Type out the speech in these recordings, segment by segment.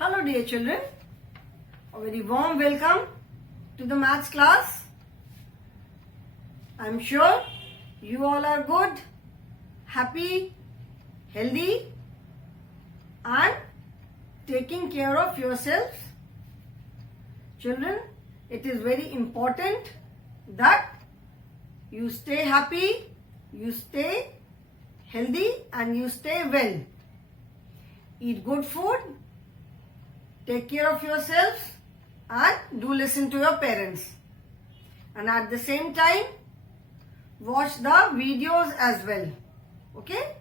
Hello dear children, a very warm welcome to the maths class. I am sure you all are good, happy, healthy and taking care of yourselves. Children, it is very important that you stay happy, you stay healthy and you stay well. Eat good food, take care of yourselves and do listen to your parents. And at the same time, watch the videos as well. Okay?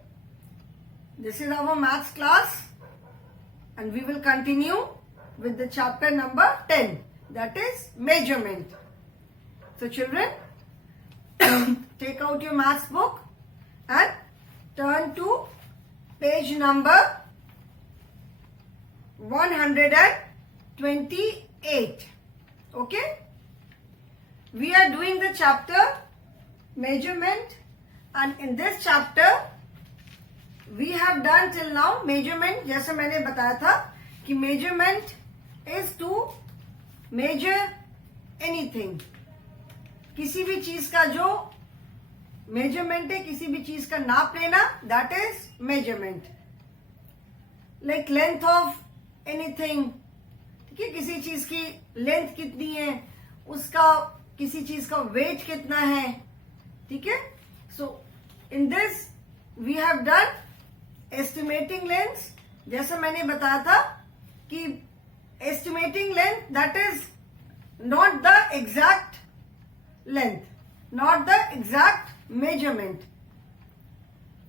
This is our maths class and we will continue with the chapter number 10, that is measurement. So children, take out your maths book and turn to page number 128. Okay? We are doing the chapter measurement and in this chapter we have done till now measurement. जैसे मैंने बताया था कि measurement is to measure anything. किसी भी चीज का जो measurement है, किसी भी चीज का नाप लेना, that is measurement. Like length of anything. ठीक है, किसी चीज की लेंथ कितनी है, उसका किसी चीज का वेट कितना है. ठीक है. So in this we have done estimating length. जैसा मैंने बताया था कि estimating length that is not the exact length, not the exact measurement.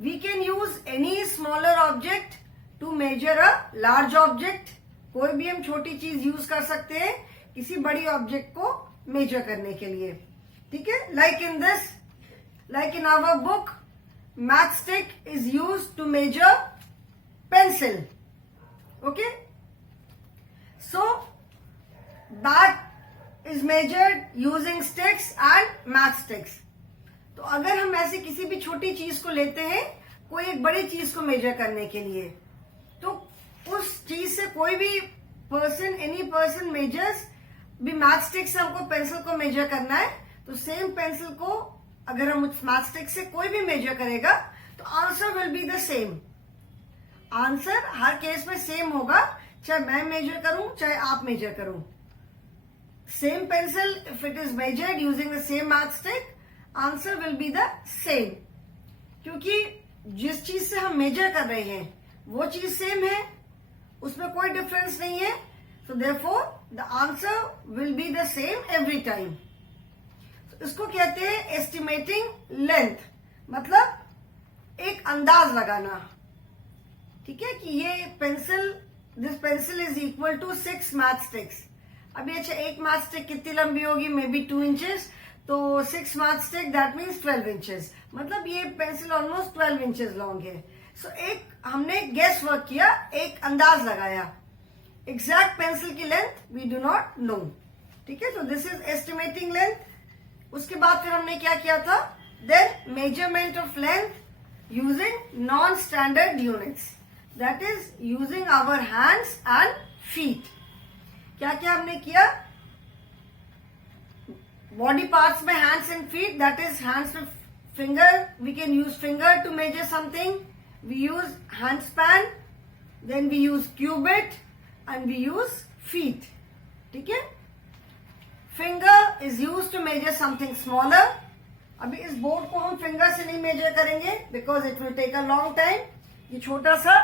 We can use any smaller object to measure a large object. कोई भी हम छोटी चीज यूज कर सकते हैं किसी बड़ी ऑब्जेक्ट को मेजर करने के लिए. ठीक है. Like in this, like in our book, math stick is use to measure pencil. Okay. So bat is measured using sticks and math sticks. तो अगर हम ऐसे किसी भी छोटी चीज को लेते हैं कोई एक बड़ी चीज को मेजर करने के लिए, तो उस चीज से कोई भी पर्सन, एनी पर्सन मेजर्स भी मैथ स्टिक से हमको पेंसिल को मेजर करना है, तो सेम पेंसिल को अगर हम उस मैथ स्टिक से कोई भी मेजर करेगा तो answer will be the same. Answer her case में सेम होगा, चाहे मैं मेजर करूं चाहे आप मेजर करूं. Same pencil, if it is measured using the same math stick, answer will be the same. क्योंकि जिस चीज से हम मेजर कर रहे हैं वो चीज सेम है, उसमें कोई डिफरेंस नहीं है. So therefore the answer will be the same every time. इसको कहते हैं एस्टिमेटिंग लेंथ, मतलब एक अंदाज लगाना. ठीक है, कि ये pencil, this pencil is equal to 6 math sticks. अभी अच्छा, एक मैथ स्टिक कितनी लंबी होगी? May be 2 inches. तो 6 math stick that means 12 inches. मतलब ये पेंसिल ऑलमोस्ट 12 इंचेस लॉन्ग है. सो एक हमने गेस वर्क किया, एक अंदाज लगाया. एग्जैक्ट पेंसिल की length we do not know. ठीक है. तो दिस इज एस्टिमेटिंग लेंथ. उसके बाद फिर हमने क्या किया था? Then measurement of length using non standard units, that is using our hands and feet. क्या क्या हमने किया? बॉडी पार्ट्स में hands and feet, that is hands में finger, we can use finger to measure something. We use handspan, then we use cubit and we use feet. ठीक है. Finger is used to measure something smaller. अभी इस board को हम finger से नहीं major करेंगे because it will take a long time. ये छोटा सा,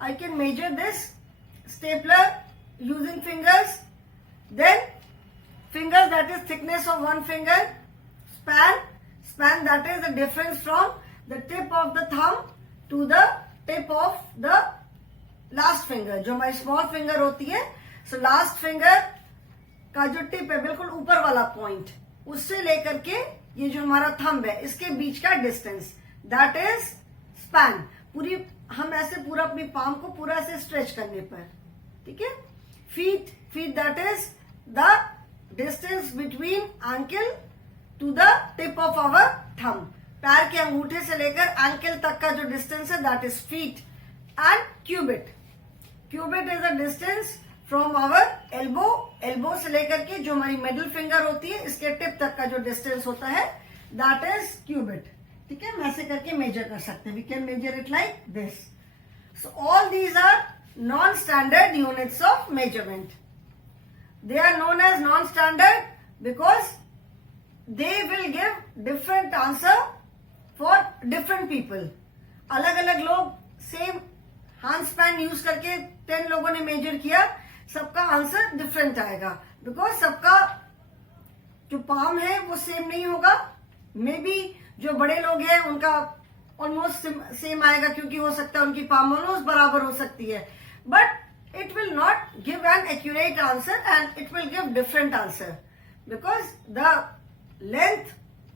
I can measure this stapler using fingers. Then fingers, that is thickness of one finger. Span that is the difference from the tip of the thumb to the tip of the last finger. जो हमारी small finger होती है, so last finger का जो tip है, बिल्कुल ऊपर वाला पॉइंट, उससे लेकर के ये जो हमारा थंब है इसके बीच का डिस्टेंस, दैट इज स्पैन. पूरी हम ऐसे पूरा अपनी पाम को पूरा ऐसे स्ट्रेच करने पर. ठीक है. Feet that is the distance between ankle to the tip of our thumb. पैर के अंगूठे से लेकर एंकल तक का जो डिस्टेंस है that is feet. And cubit. Cubit is a distance from our elbow, elbow से लेकर के जो हमारी मिडिल फिंगर होती है इसके टिप तक का जो डिस्टेंस होता है दैट इज क्यूबिट. ठीक है, हम ऐसे करके मेजर कर सकते हैं. We can measure it like this. So all these are non standard units of measurement. They are known as non standard because they will give different answer for different people. अलग अलग लोग same hand span use करके 10 लोगों ने major किया, सबका answer different आएगा because सबका जो पाम है वो सेम नहीं होगा. मे बी जो बड़े लोग हैं उनका ऑलमोस्ट सेम आएगा क्योंकि हो सकता है उनकी पाम ऑलमोस्ट बराबर हो सकती है, but it will not give an accurate answer and it will give different answer because the length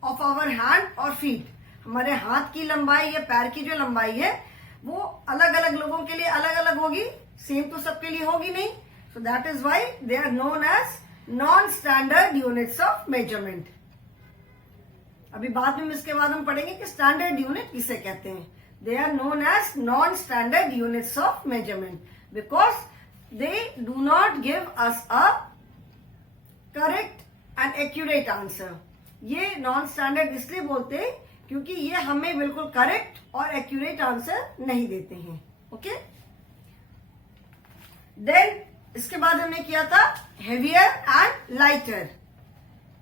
of our hand और फीट, हमारे हाथ की लंबाई या पैर की जो लंबाई है वो अलग अलग लोगों के लिए अलग अलग होगी, सेम तो सबके लिए होगी नहीं. So that is why they are known as non standard units of measurement. अभी बाद में इसके बाद हम पढ़ेंगे कि स्टैंडर्ड यूनिट किसे कहते हैं. They are known as non standard units of measurement because they do not give us a correct and accurate answer. ये नॉन स्टैंडर्ड इसलिए बोलते हैं क्योंकि ये हमें बिल्कुल करेक्ट और एक्यूरेट आंसर नहीं देते हैं. ओके, देन इसके बाद हमने किया था हेवियर एंड लाइटर.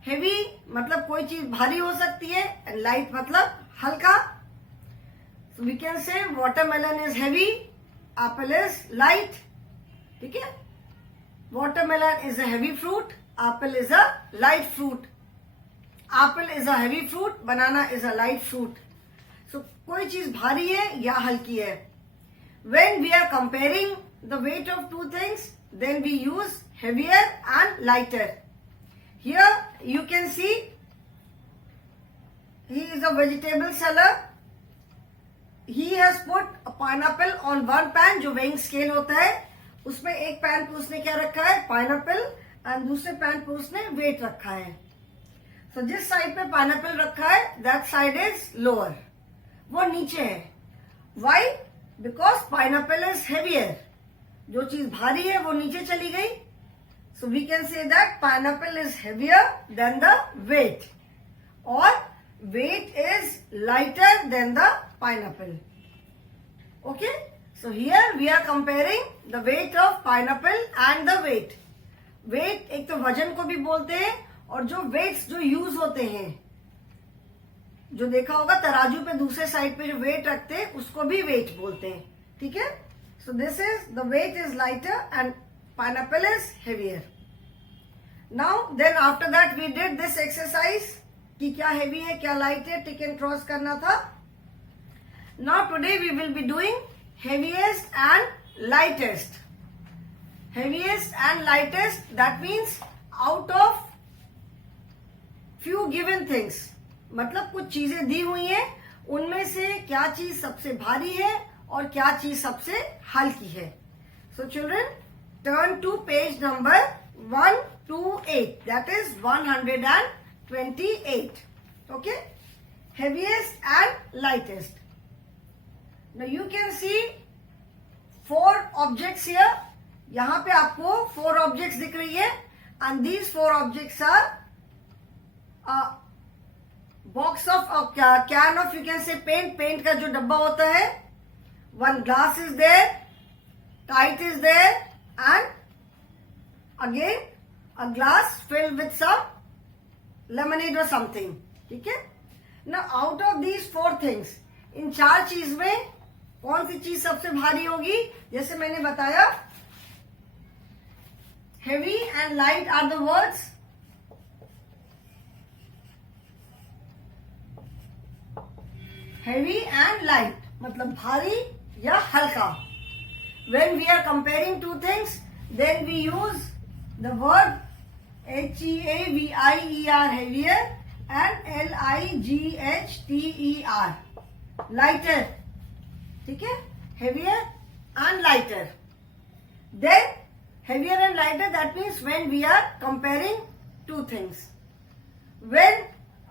हेवी मतलब कोई चीज भारी हो सकती है एंड लाइट मतलब हल्का. So we can say watermelon is heavy, apple is light. ठीक है, watermelon is a heavy fruit, apple is a light fruit. Apple is a heavy fruit, banana is a light fruit. So कोई चीज भारी है या हल्की है. When we are comparing the weight of two things then we use heavier and lighter. Here you can see he is a vegetable seller. He has put a pineapple on one pan. जो weighing scale होता है उसमें एक pan पे उसने क्या रखा है, पाइनएप्पल, एंड दूसरे पैन पे उसने वेट रखा है. तो जिस साइड पे पाइनएप्पल रखा है दैट साइड इज लोअर, वो नीचे है. Why? Because pineapple is heavier. जो चीज भारी है वो नीचे चली गई. So we can say that pineapple is heavier than the weight, और weight is lighter than the pineapple. Okay, so here we are comparing the weight of pineapple and the weight. Weight एक तो वजन को भी बोलते हैं, और जो वेट्स जो यूज होते हैं, जो देखा होगा तराजू पे दूसरे साइड पे जो वेट रखते हैं उसको भी वेट बोलते हैं. ठीक है, so this is the weight is lighter and pineapple is heavier. Now then after that we did this exercise कि क्या हेवी है क्या लाइट है, टिक एंड क्रॉस करना था. Now today we will be doing heaviest and lightest. Heaviest and lightest that means out of few given things, मतलब कुछ चीजें दी हुई हैं, उनमें से क्या चीज सबसे भारी है और क्या चीज सबसे हल्की है. So children, turn to page number 128, that is 128. Okay, heaviest and lightest. Now you can see 4 objects here. यहां पे आपको 4 ऑब्जेक्ट्स दिख रही है and these 4 objects are box of can of you can से पेंट का जो डब्बा होता है. One glass is there, tight is there, and again a glass filled with some lemonade और समथिंग. ठीक है, ना आउट ऑफ दीज 4 थिंग्स, इन 4 चीज में कौन सी चीज सबसे भारी होगी? जैसे मैंने बताया, heavy and light are the words. Heavy and light मतलब भारी या हल्का. When we are comparing two things, then we use the word HEAVIER, heavier, and LIGHTER, lighter. ठीक है, heavier and lighter. Then heavier and lighter, that means when we are comparing two things. When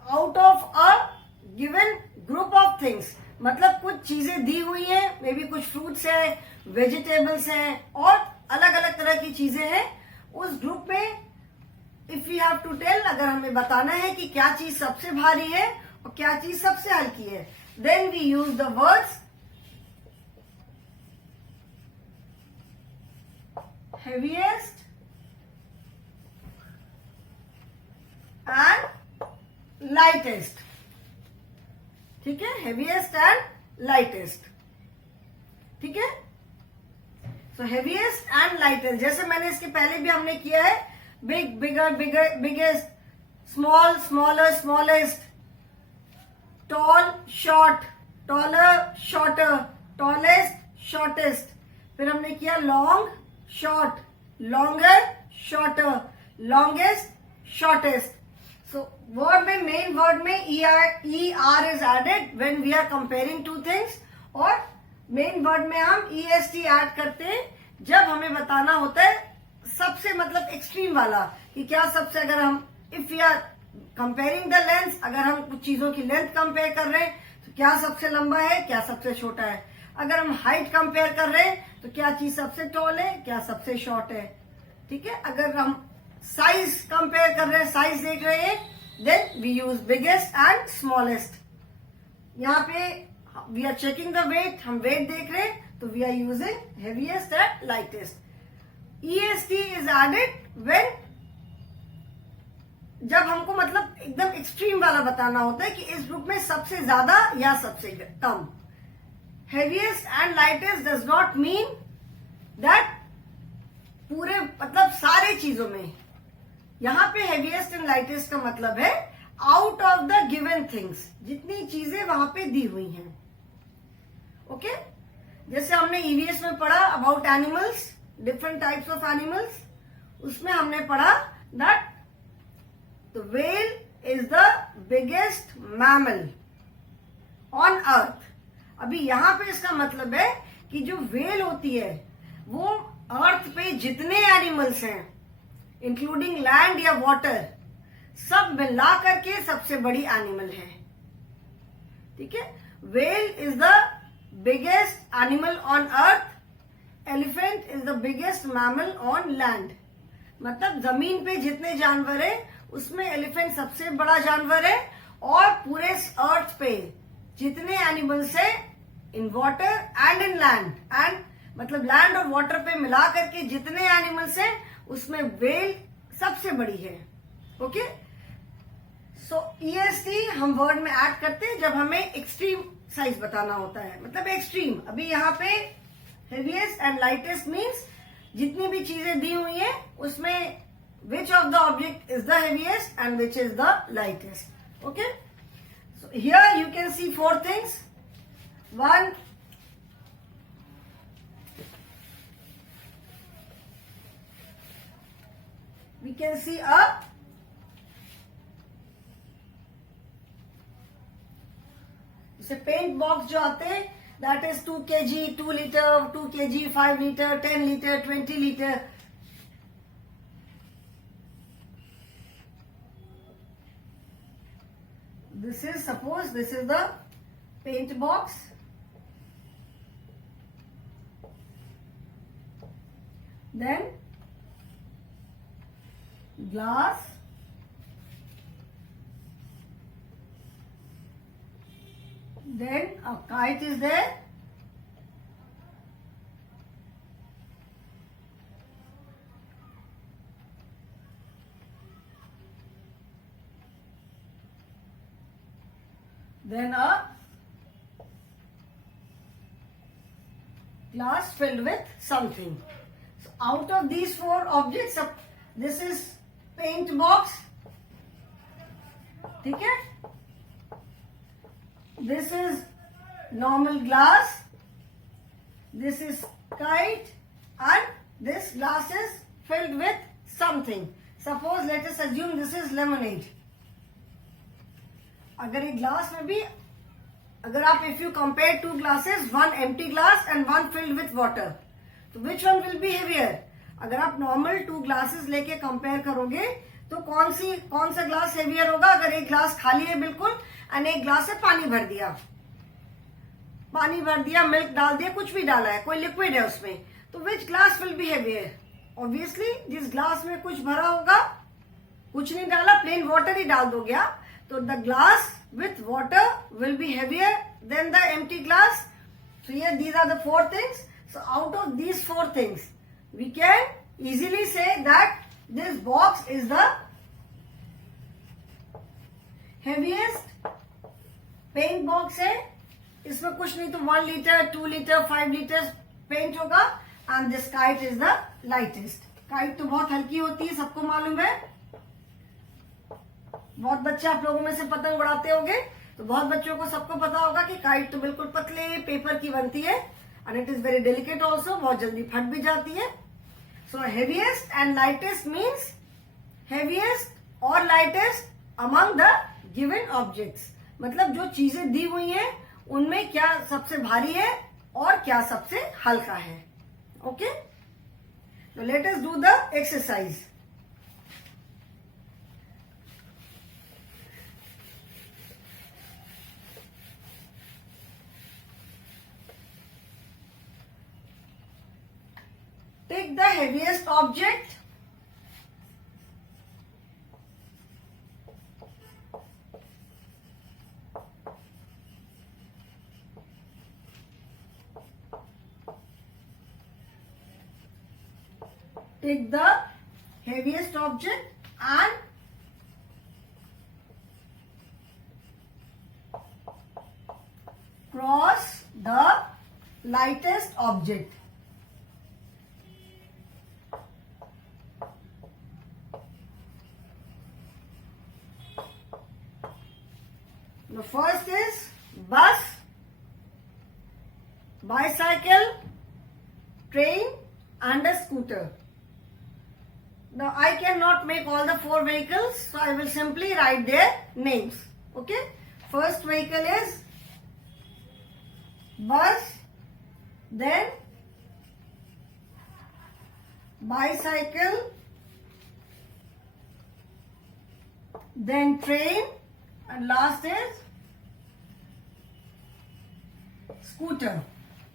out of a given group of things, मतलब कुछ चीजें दी हुई हैं, may be कुछ fruits हैं, vegetables हैं और अलग अलग तरह की चीजें हैं। उस ग्रुप में if you have to tell, अगर हमें बताना है कि क्या चीज सबसे भारी है और क्या चीज सबसे हल्की है, then we use the words heaviest and lightest। ठीक है, heaviest and lightest। ठीक है, सो heaviest and lightest, जैसे मैंने इसके पहले भी हमने किया है, big, bigger, bigger, biggest, small, smaller, smallest, tall, short, taller, shorter, tallest, shortest. फिर हमने किया long, short, longer, shorter, longest, shortest। So word में, main word में er is added when we are comparing two things, और main word में हम est add करते हैं जब हमें बताना होता है सबसे मतलब एक्सट्रीम वाला, कि क्या सबसे, अगर हम if we are comparing the length, अगर हम कुछ चीजों की लेंथ कंपेयर कर रहे हैं तो क्या सबसे लंबा है, क्या सबसे छोटा है। अगर हम हाइट कंपेयर कर रहे हैं तो क्या चीज सबसे टॉल है, क्या सबसे शॉर्ट है। ठीक है, अगर हम साइज कंपेयर कर रहे हैं, साइज देख रहे हैं, then we use biggest and smallest. यहाँ पे we are checking the weight, हम वेट देख रहे हैं तो we are using heaviest and lightest. EST is added when, जब हमको मतलब एकदम एक्सट्रीम वाला बताना होता है कि इस ग्रुप में सबसे ज्यादा या सबसे कम। heaviest and lightest does not mean that पूरे मतलब सारे चीजों में, यहां पे heaviest and lightest का मतलब है out of the given things, जितनी चीजें वहां पे दी हुई हैं। ओके, जैसे हमने EVS में पढ़ा about animals, different types of animals, उसमें हमने पढ़ा that the whale is the biggest mammal on earth. अभी यहाँ पे इसका मतलब है कि जो व्हेल होती है वो अर्थ पे जितने एनिमल्स हैं, इंक्लूडिंग लैंड या वाटर, सब मिला करके सबसे बड़ी एनिमल है। ठीक है, whale is the biggest animal on earth, elephant is the biggest mammal on land. मतलब जमीन पे जितने जानवर है उसमें एलिफेंट सबसे बड़ा जानवर है, और पूरे अर्थ पे जितने एनिमल्स है in water and in land, and मतलब लैंड और वाटर पे मिला करके जितने एनिमल्स हैं उसमें व्हेल सबसे बड़ी है। ओके, सो EST हम वर्ड में ऐड करते हैं जब हमें एक्सट्रीम साइज बताना होता है, मतलब एक्सट्रीम। अभी यहाँ पे हेवीएस्ट एंड लाइटेस्ट मीन्स जितनी भी चीजें दी हुई हैं उसमें which of the object is the heaviest and which is the lightest. Okay, so here you can see four things. One, we can see a जैसे पेंट बॉक्स जो आते हैं, that is 2 kg, 2 liter, 2 kg, 5 liter, 10 liter, 20 liter. This is, suppose this is the paint box. Then glass. Then a kite is there. Then a glass filled with something. So out of these four objects, this is paint box. ठीक है? This is normal glass. This is kite, and this glass is filled with something. Suppose let us assume this is lemonade. अगर एक glass में भी, अगर आप if you compare two glasses, one empty glass and one filled with water, तो which one will be heavier? अगर आप normal 2 glasses लेके कंपेयर करोगे तो कौन सा ग्लास हेवियर होगा? अगर एक ग्लास खाली है बिल्कुल एंड एक ग्लास से पानी भर दिया, पानी भर दिया, मिल्क डाल दिया, कुछ भी डाला है, कोई लिक्विड है उसमें, तो which glass will be heavier? Obviously जिस ग्लास में कुछ भरा होगा, कुछ नहीं डाला, प्लेन वाटर ही डाल दो गया, तो the glass with water will be heavier than the empty glass. So here these are the four things. So out of these four things, we can easily say that this box is the heaviest. Paint box है, इसमें कुछ नहीं तो 1 litre, 2 litre, 5 litre paint होगा. And this kite is the lightest. Kite तो बहुत हल्की होती है, सबको मालूम है. बहुत बच्चे आप लोगों में से पतंग उड़ाते होंगे, तो बहुत बच्चों को सबको पता होगा कि काइट तो बिल्कुल पतले पेपर की बनती है and it is very delicate also, बहुत जल्दी फट भी जाती है. So heaviest and lightest means heaviest और lightest among the given objects. मतलब जो चीजें दी हुई हैं उनमें क्या सबसे भारी है और क्या सबसे हल्का है. ओके, तो let us do the exercise. Take the heaviest object. Take the heaviest object and cross the lightest object. The first is bus, bicycle, train and a scooter. Now I cannot make all the 4 vehicles, so I will simply write their names. Okay, first vehicle is bus, then bicycle, then train, and last is scooter.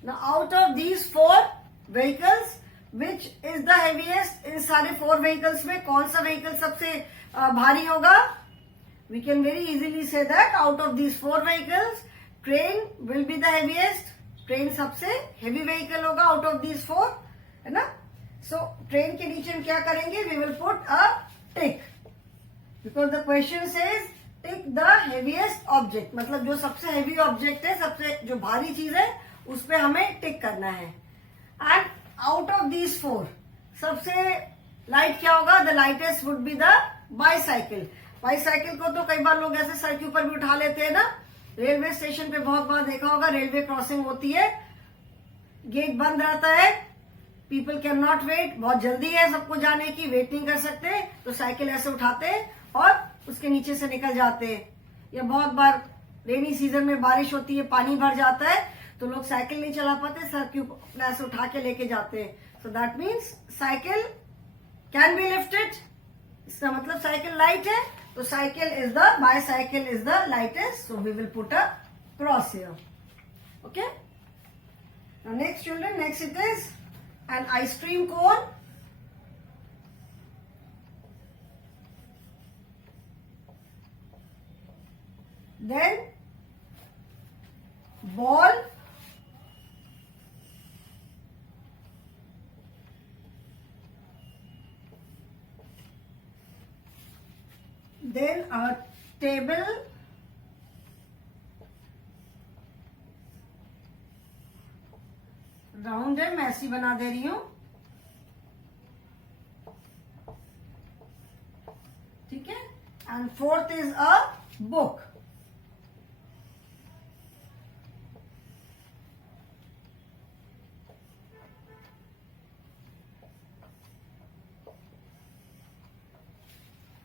Now out of these 4 vehicles, which is the heaviest? इन सारे 4 vehicles में कौन सा vehicle सबसे भारी होगा? We can very easily say that out of these 4 vehicles, train will be the heaviest. Train सबसे heavy vehicle होगा out of these 4, है ना? So ट्रेन के नीचे हम क्या करेंगे? We will put a tick because the question says tick the heaviest object. मतलब जो सबसे हेवी ऑब्जेक्ट है, सबसे जो भारी चीज है, उस पे हमें टिक करना है. एंड आउट ऑफ दीज 4 सबसे लाइट क्या होगा? The lightest would be the bicycle. Bicycle को तो कई बार लोग ऐसे सर के ऊपर भी उठा लेते हैं ना. रेलवे स्टेशन पे बहुत बार देखा होगा, रेलवे क्रॉसिंग होती है, गेट बंद रहता है, पीपल कैन नॉट वेट, बहुत जल्दी है सबको जाने की, वेट नहीं कर सकते, तो साइकिल ऐसे उठाते हैं और उसके नीचे से निकल जाते हैं. या बहुत बार रेनी सीजन में बारिश होती है, पानी भर जाता है, तो लोग साइकिल नहीं चला पाते, सर के ऊपर ऐसे उठा के लेके जाते हैं. So that means cycle can be lifted. इसका मतलब साइकिल लाइट है, तो cycle is the bicycle is the lightest. So we will put a cross here. Okay, next children, next it is an ice cream cone. Then ball, then a table, round है, मैं ऐसी बना दे रही हूं. ठीक है, and fourth is a book.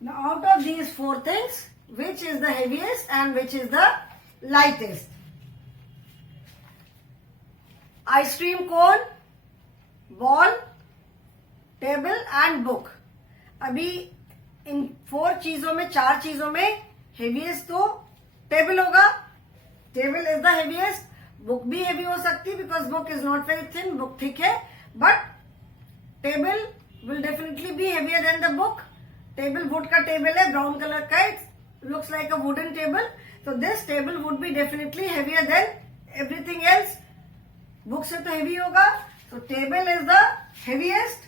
Now out of these 4 things, which is the heaviest and which is the lightest? Ice cream cone, ball, table and book. अभी इन 4 चीजों में, 4 चीजों में heaviest तो टेबल होगा. Table is the heaviest. Book भी heavy हो सकती है because book is not very thin, book thick है, but table will definitely be heavier than the book. Table wood का टेबल है, ब्राउन कलर का, it looks like a wooden table. So this table would be definitely heavier than everything else. Book से तो heavy होगा. So table is the heaviest.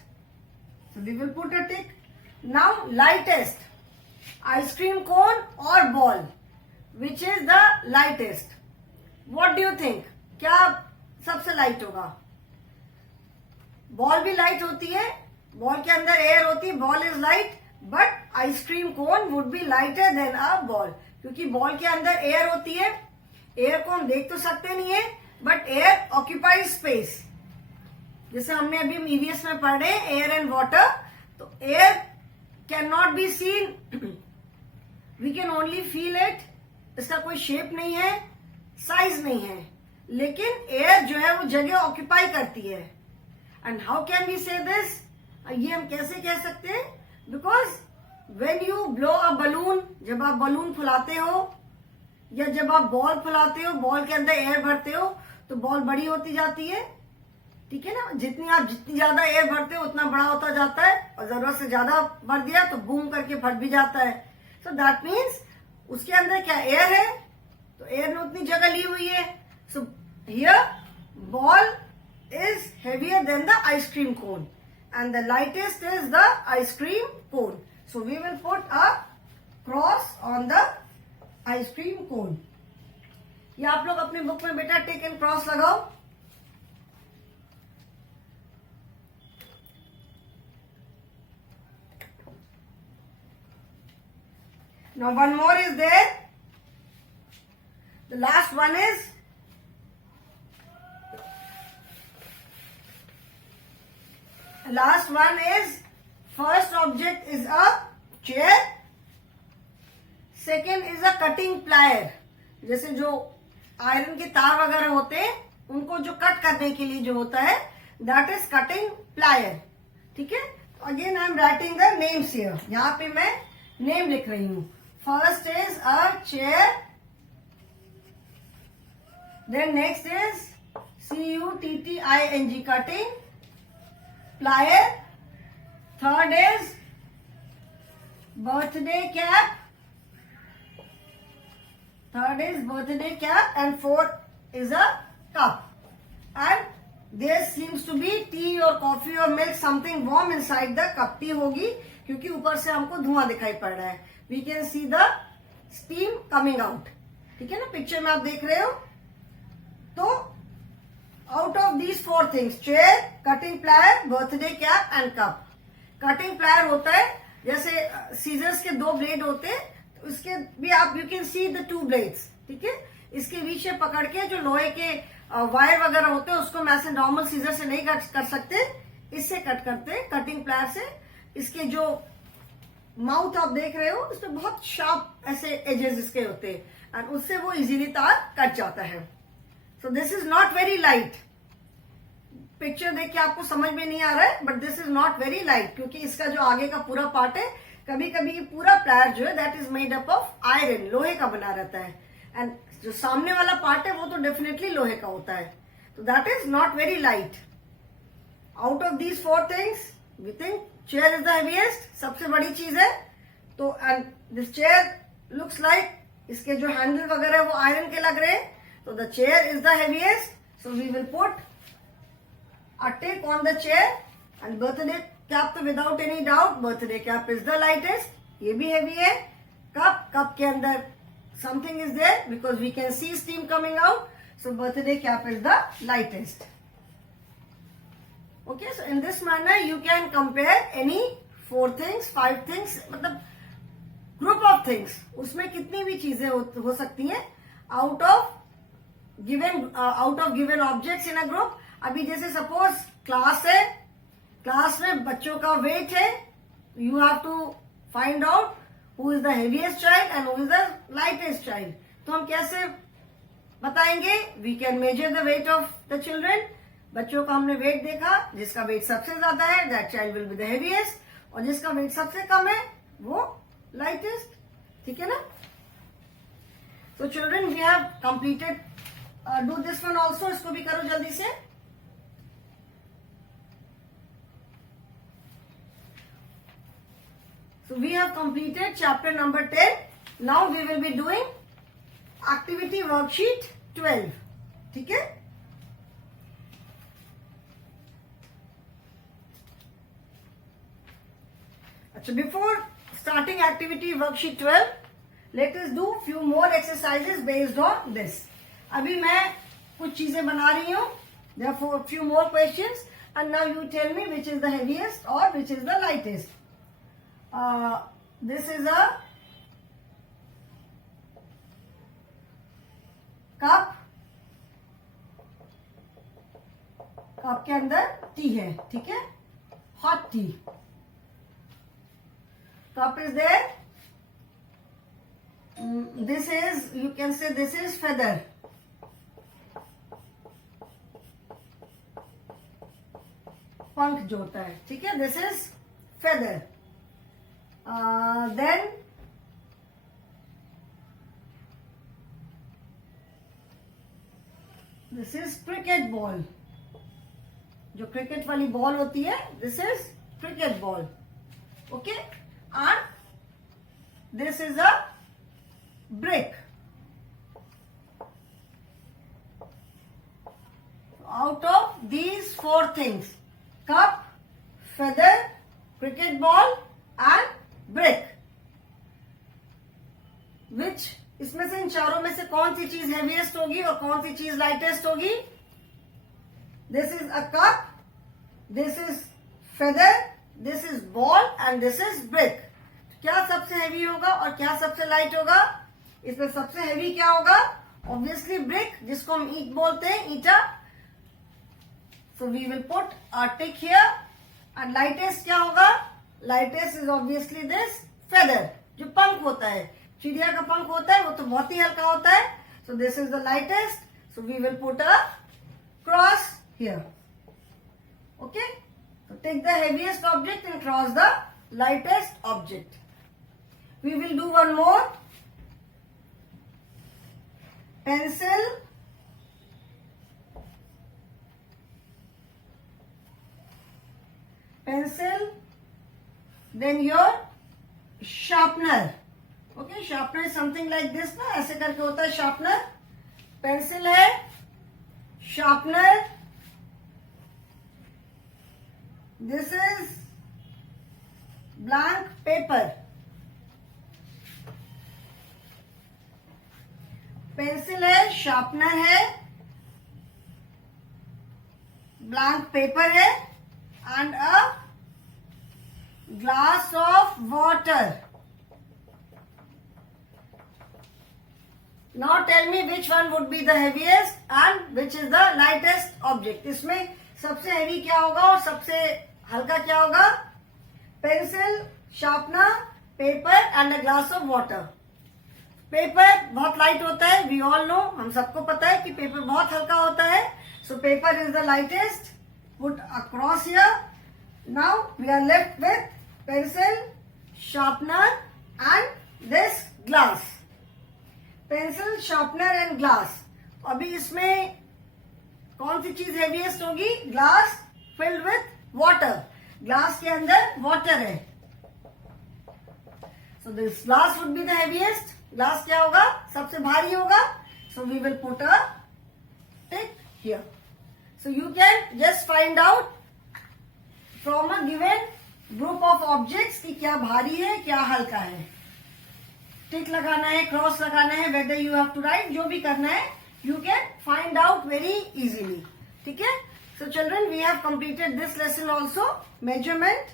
So we will put a tick. Now lightest. Ice cream cone or ball. Which is the lightest? What do you think? क्या सबसे light होगा? Ball भी light होती है. Ball के अंदर air होती है. Ball is light. But ice cream cone would be lighter than a ball. क्योंकि बॉल के अंदर एयर होती है. एयर को हम देख तो सकते नहीं है, बट एयर ऑक्यूपाइज स्पेस. जैसे हमने अभी ईवीएस में पढ़े एयर एंड वाटर, तो air can not be seen, we can only feel it. इसका कोई शेप नहीं है, साइज नहीं है, लेकिन एयर जो है वो जगह ऑक्यूपाई करती है. एंड हाउ कैन वी से दिस? ये हम कैसे कह सकते हैं? Because When you blow a balloon, जब आप बलून फुलाते हो या जब आप बॉल फुलाते हो, बॉल के अंदर एयर भरते हो, तो बॉल बड़ी होती जाती है. ठीक है ना? जितनी ज्यादा एयर भरते हो उतना बड़ा होता जाता है, और जरूरत से ज्यादा भर दिया तो बूम करके फट भी जाता है. सो दैट मीन्स उसके अंदर क्या एयर है, तो एयर ने उतनी जगह ली हुई है. So here ball is heavier than the ice cream cone and the lightest is the ice cream cone. So we will put a cross on the ice cream cone. ये आप लोग अपनी बुक में बेटा टिक एंड क्रॉस लगाओ. Now one more is there. The last one is first object is a chair. Second is a cutting plier. जैसे जो iron के तार वगैरह होते हैं उनको जो कट करने के लिए जो होता है, दैट इज कटिंग प्लायर. ठीक है? Again I am writing the names here. यहाँ पे मैं नेम लिख रही हूँ. First is a chair, then next is CUTTING cutting plier. Third is birthday cap. And fourth is a cup. And there seems to be tea or coffee or milk, something warm inside the cup. T होगी क्योंकि ऊपर से हमको धुआं दिखाई पड़ रहा है. We can see the steam coming out. ठीक है ना? पिक्चर में आप देख रहे हो. तो out of these four things, chair, cutting plier, birthday cap and cup. Cutting plier होता है, जैसे सीजर्स के दो ब्लेड होते हैं, तो उसके भी आप you can see the 2 blades. ठीक है? इसके बीच से पकड़ के जो लोहे के वायर वगैरह होते हैं उसको मैं ऐसे नॉर्मल सीजर से नहीं कट कर सकते, इससे कट करते हैं कटिंग प्लायर से. इसके जो माउथ आप देख रहे हो उसमें बहुत शार्प ऐसे एजेस इसके होते हैं, एंड उससे वो इजीली तार कट जाता है. So this is not very light. Picture देख के आपको समझ में नहीं आ रहा है, but this is not very light, क्योंकि इसका जो आगे का पूरा पार्ट है, कभी कभी ये पूरा प्लायर जो है that is made up of iron, लोहे का बना रहता है, एंड जो सामने वाला पार्ट है वो तो डेफिनेटली लोहे का होता है. तो that is not very light. Out of these 4 things we think chair is the heaviest, सबसे बड़ी चीज है. तो and this chair looks like, इसके जो हैंडल वगैरह है वो आयरन के लग रहे हैं. तो the chair is the heaviest. So we will put a tick on the chair. And birthday cap तो without any doubt birthday cap is the lightest. ये भी heavy है. cup के अंदर something is there because we can see steam coming out. So birthday cap is the lightest. Okay, so in this manner you can compare any 4 things, 5 things, मतलब group of things. उसमें कितनी भी चीजें हो सकती हैं out of given objects in a group. अभी जैसे सपोज क्लास है, क्लास में बच्चों का वेट है, you have to find out who is the heaviest child and who is the lightest child. तो हम कैसे बताएंगे? We can measure the weight of the children. बच्चों का हमने वेट देखा, जिसका वेट सबसे ज्यादा है that child will be the heaviest, और जिसका वेट सबसे कम है वो लाइटेस्ट. ठीक है ना? So children, we have completed do this one also, इसको भी करो जल्दी से. So we have completed chapter number 10. Now we will be doing activity worksheet 12. ठीक है. अच्छा, before starting activity worksheet 12, let us do few more exercises based on this. अभी मैं कुछ चीजें बना रही हूँ. Therefore few more questions, and now you tell me which is the heaviest or which is the lightest. This is a cup. Cup के अंदर T है. ठीक है, hot T. Cup is there. This is, you can say this is feather. पंख जो होता है. ठीक है, this is feather. Then this is cricket ball. जो क्रिकेट वाली बॉल होती है, this is cricket ball. Okay, and this is a brick. Out of these four things, cup, feather, cricket ball and brick, which, इसमें से इन चारों में से कौन सी चीज हेवीएस्ट होगी और कौन सी चीज लाइटेस्ट होगी? This is a cup, this is feather, this is ball and this is brick. क्या सबसे हैवी होगा और क्या सबसे लाइट होगा? इसमें सबसे हैवी क्या होगा? Obviously brick, जिसको हम ईंट बोलते हैं, ईंटा. So we will put a tick here. And lightest क्या होगा? Lightest is obviously this feather, जो पंख होता है. चिड़िया का पंख होता है, वो तो बहुत ही हल्का होता है. So this is the lightest. So we will put a cross here. Okay? So take the heaviest object and cross the lightest object. We will do one more. Pencil, then your sharpener. Okay, sharpener is something like this ना, ऐसे करके होता है sharpener. Pencil है, sharpener. This is blank paper. Pencil है, sharpener है, blank paper है and a glass of water. Now tell me which one would be the heaviest and which is the lightest object. इसमें सबसे heavy क्या होगा और सबसे हल्का क्या होगा? Pencil, sharpener, paper and a glass of water. Paper बहुत लाइट होता है, वी ऑल नो, हम सबको पता है कि पेपर बहुत हल्का होता है. So paper is the lightest. Put across here. Now we are left with pencil, sharpener and this glass. Pencil, sharpener and glass. अभी इसमें कौन सी चीज हेवीएस्ट होगी? Glass filled with water. Glass के अंदर वाटर है. So this glass would be the heaviest. Glass क्या होगा? सबसे भारी होगा. So we will put a tick here. So you can just find out from a given group of objects कि क्या भारी है, क्या हल्का है. टिक लगाना है, क्रॉस लगाना है, whether you have to write, जो भी करना है you can find out very easily. ठीक है. So children, we have completed this lesson also, measurement.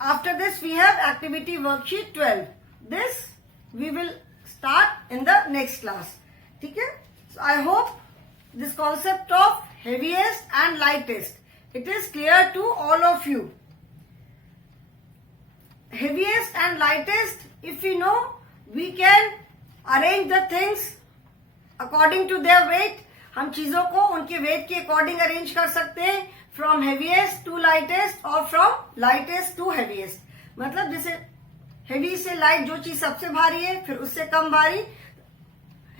After this we have activity worksheet 12. This we will start in the next class. ठीक है. So I hope this concept of heaviest and lightest, it is clear to all of you. Heaviest and lightest, if we know, we can arrange the things according to their weight. हम चीजों को उनके wait के according arrange कर सकते हैं. From heaviest to lightest और from lightest to heaviest. मतलब जैसे हेवी से लाइट जो चीज सबसे भारी है, फिर उससे कम भारी,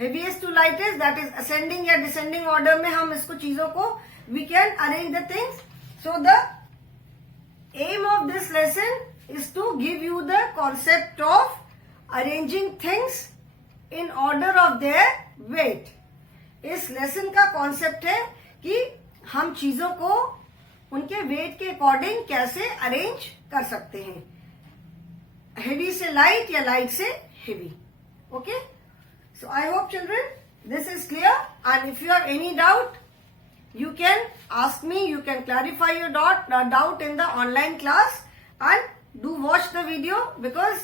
heaviest to lightest, that is ascending या descending order में हम इसको चीजों को we can arrange the things. So the aim of this lesson is to give you the concept of arranging things in order of their weight. इस lesson का concept है कि हम चीजों को उनके वेट के अकॉर्डिंग कैसे अरेंज कर सकते हैं, हेवी से लाइट या लाइट से heavy. Okay, so I hope children this is clear, and if you have any doubt you can ask me, you can clarify your doubt in the online class, and do watch the video because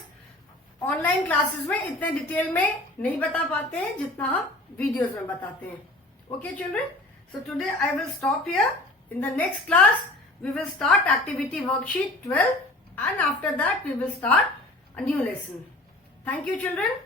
online classes में इतने detail में नहीं बता पाते हैं जितना हम videos में बताते हैं. Okay children, so today I will stop here. In the next class we will start activity worksheet 12 and after that we will start a new lesson. Thank you children.